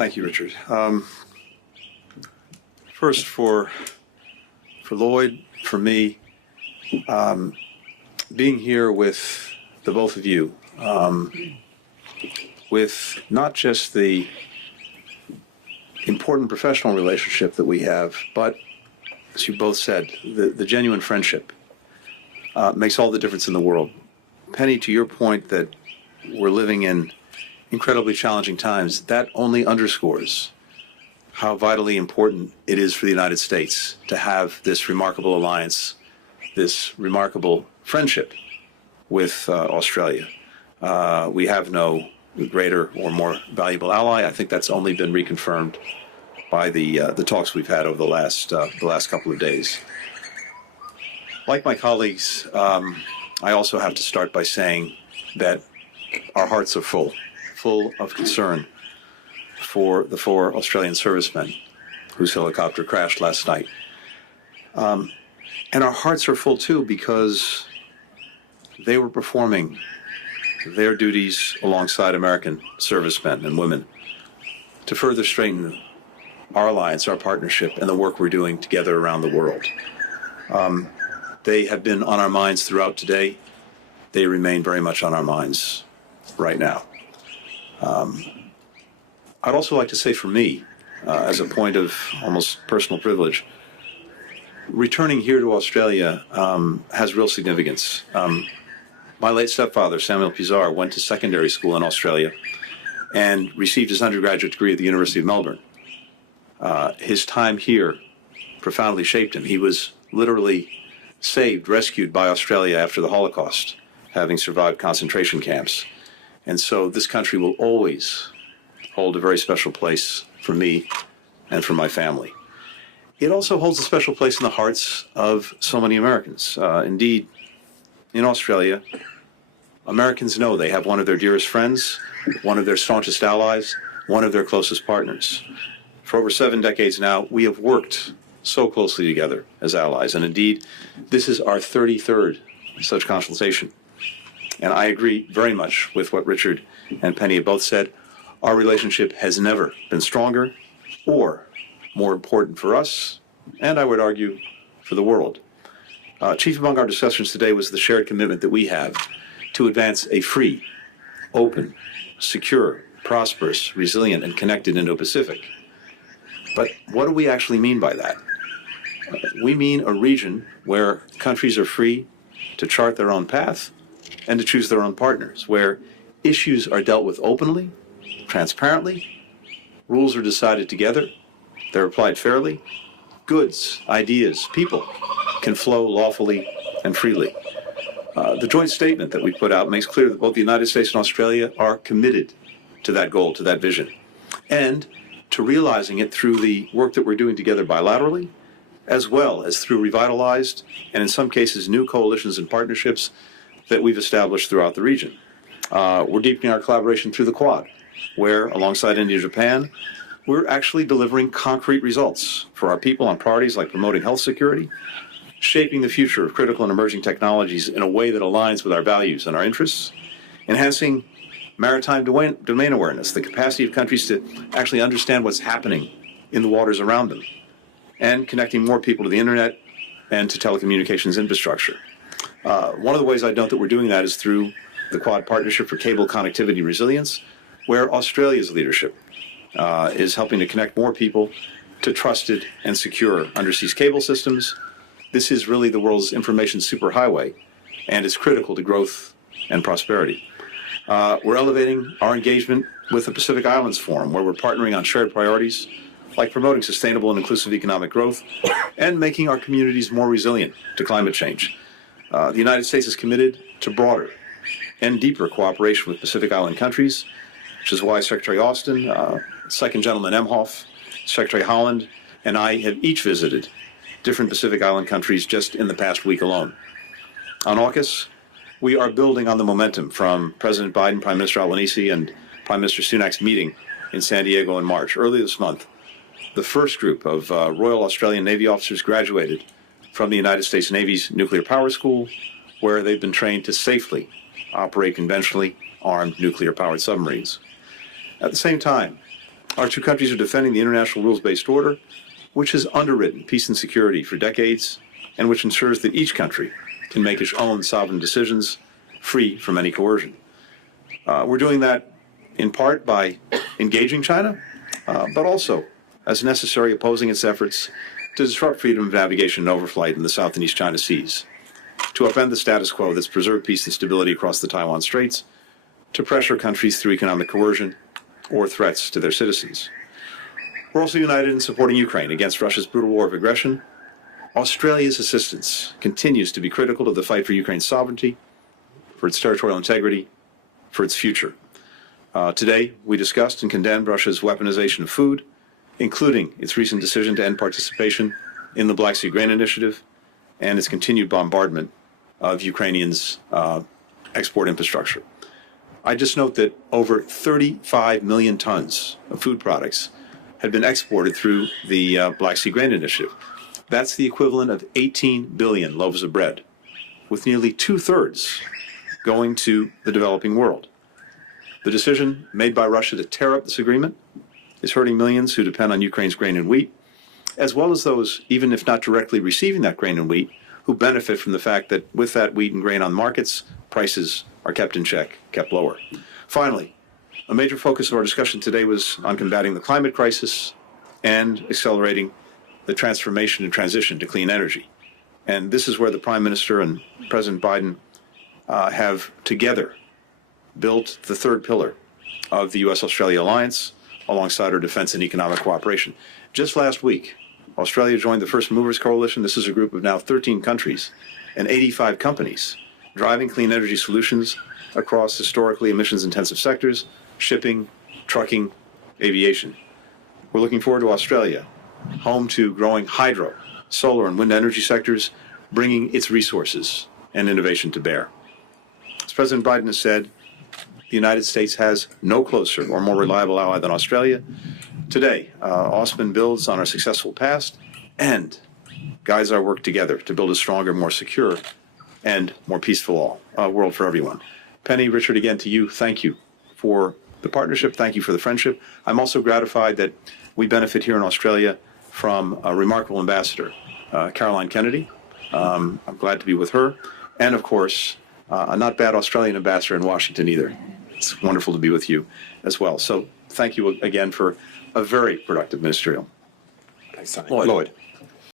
Thank you, Richard. First, for Lloyd, for me, being here with the both of you, with not just the important professional relationship that we have, but, as you both said, the genuine friendship makes all the difference in the world. Penny, to your point that we're living in incredibly challenging times, that only underscores how vitally important it is for the United States to have this remarkable alliance, this remarkable friendship with Australia. We have no greater or more valuable ally. I think that's only been reconfirmed by the talks we've had over the last couple of days. Like my colleagues, I also have to start by saying that our hearts are full of concern for the 4 Australian servicemen whose helicopter crashed last night. And our hearts are full, too, because they were performing their duties alongside American servicemen and women to further strengthen our alliance, our partnership, and the work we're doing together around the world. They have been on our minds throughout today. They remain very much on our minds right now. I'd also like to say for me, as a point of almost personal privilege, returning here to Australia has real significance. My late stepfather, Samuel Pizarro, went to secondary school in Australia and received his undergraduate degree at the University of Melbourne. His time here profoundly shaped him. He was literally rescued by Australia after the Holocaust, having survived concentration camps. And so this country will always hold a very special place for me and for my family. It also holds a special place in the hearts of so many Americans. Indeed, in Australia, Americans know they have one of their dearest friends, one of their staunchest allies, one of their closest partners. For over 7 decades now, we have worked so closely together as allies. And indeed, this is our 33rd such consultation. And I agree very much with what Richard and Penny have both said. Our relationship has never been stronger or more important for us, and I would argue for the world. Chief among our discussions today was the shared commitment that we have to advance a free, open, secure, prosperous, resilient, and connected Indo-Pacific. But what do we actually mean by that? We mean a region where countries are free to chart their own path and to choose their own partners, where issues are dealt with openly, transparently, rules are decided together, they're applied fairly, goods, ideas, people can flow lawfully and freely. The joint statement that we put out makes clear that both the United States and Australia are committed to that goal, to that vision, and to realizing it through the work that we're doing together bilaterally, as well as through revitalized and in some cases new coalitions and partnerships that we've established throughout the region. We're deepening our collaboration through the Quad, where, alongside India and Japan, we're actually delivering concrete results for our people on priorities like promoting health security, shaping the future of critical and emerging technologies in a way that aligns with our values and our interests, enhancing maritime domain awareness, the capacity of countries to actually understand what's happening in the waters around them, and connecting more people to the internet and to telecommunications infrastructure. One of the ways I note that we're doing that is through the Quad Partnership for Cable Connectivity Resilience, where Australia's leadership is helping to connect more people to trusted and secure undersea cable systems. This is really the world's information superhighway, and it's critical to growth and prosperity. We're elevating our engagement with the Pacific Islands Forum, where we're partnering on shared priorities like promoting sustainable and inclusive economic growth and making our communities more resilient to climate change. The United States is committed to broader and deeper cooperation with Pacific Island countries, which is why Secretary Austin, Second Gentleman Emhoff, Secretary Holland, and I have each visited different Pacific Island countries just in the past week alone. On AUKUS, we are building on the momentum from President Biden, Prime Minister Albanese, and Prime Minister Sunak's meeting in San Diego in March. Earlier this month, the first group of Royal Australian Navy officers graduated from the United States Navy's Nuclear Power School, where they've been trained to safely operate conventionally armed nuclear-powered submarines. At the same time, Our two countries are defending the international rules-based order, which has underwritten peace and security for decades, and which ensures that each country can make its own sovereign decisions free from any coercion. We're doing that in part by engaging China, but also, as necessary, opposing its efforts to disrupt freedom of navigation and overflight in the South and East China Seas, to upend the status quo that's preserved peace and stability across the Taiwan Straits, to pressure countries through economic coercion or threats to their citizens. We're also united in supporting Ukraine against Russia's brutal war of aggression. Australia's assistance continues to be critical to the fight for Ukraine's sovereignty, for its territorial integrity, for its future. Today, we discussed and condemned Russia's weaponization of food, including its recent decision to end participation in the Black Sea Grain Initiative and its continued bombardment of Ukrainians' export infrastructure. I just note that over 35 million tons of food products had been exported through the Black Sea Grain Initiative. That's the equivalent of 18 billion loaves of bread, with nearly two-thirds going to the developing world. The decision made by Russia to tear up this agreement is hurting millions who depend on Ukraine's grain and wheat, as well as those, even if not directly receiving that grain and wheat, who benefit from the fact that with that wheat and grain on markets, prices are kept in check, kept lower. Finally, a major focus of our discussion today was on combating the climate crisis and accelerating the transformation and transition to clean energy. And this is where the Prime Minister and President Biden have together built the third pillar of the U.S.-Australia alliance alongside our defense and economic cooperation. Just last week, Australia joined the First Movers Coalition. This is a group of now 13 countries and 85 companies driving clean energy solutions across historically emissions-intensive sectors, shipping, trucking, aviation. We're looking forward to Australia, home to growing hydro, solar, and wind energy sectors, bringing its resources and innovation to bear. As President Biden has said, the United States has no closer or more reliable ally than Australia. Today, Osman builds on our successful past and guides our work together to build a stronger, more secure, and more peaceful world for everyone. Penny, Richard, again to you, thank you for the partnership. Thank you for the friendship. I'm also gratified that we benefit here in Australia from a remarkable ambassador, Caroline Kennedy. I'm glad to be with her. And of course, a not bad Australian ambassador in Washington either. It's wonderful to be with you as well. So thank you again for a very productive ministerial. Lloyd.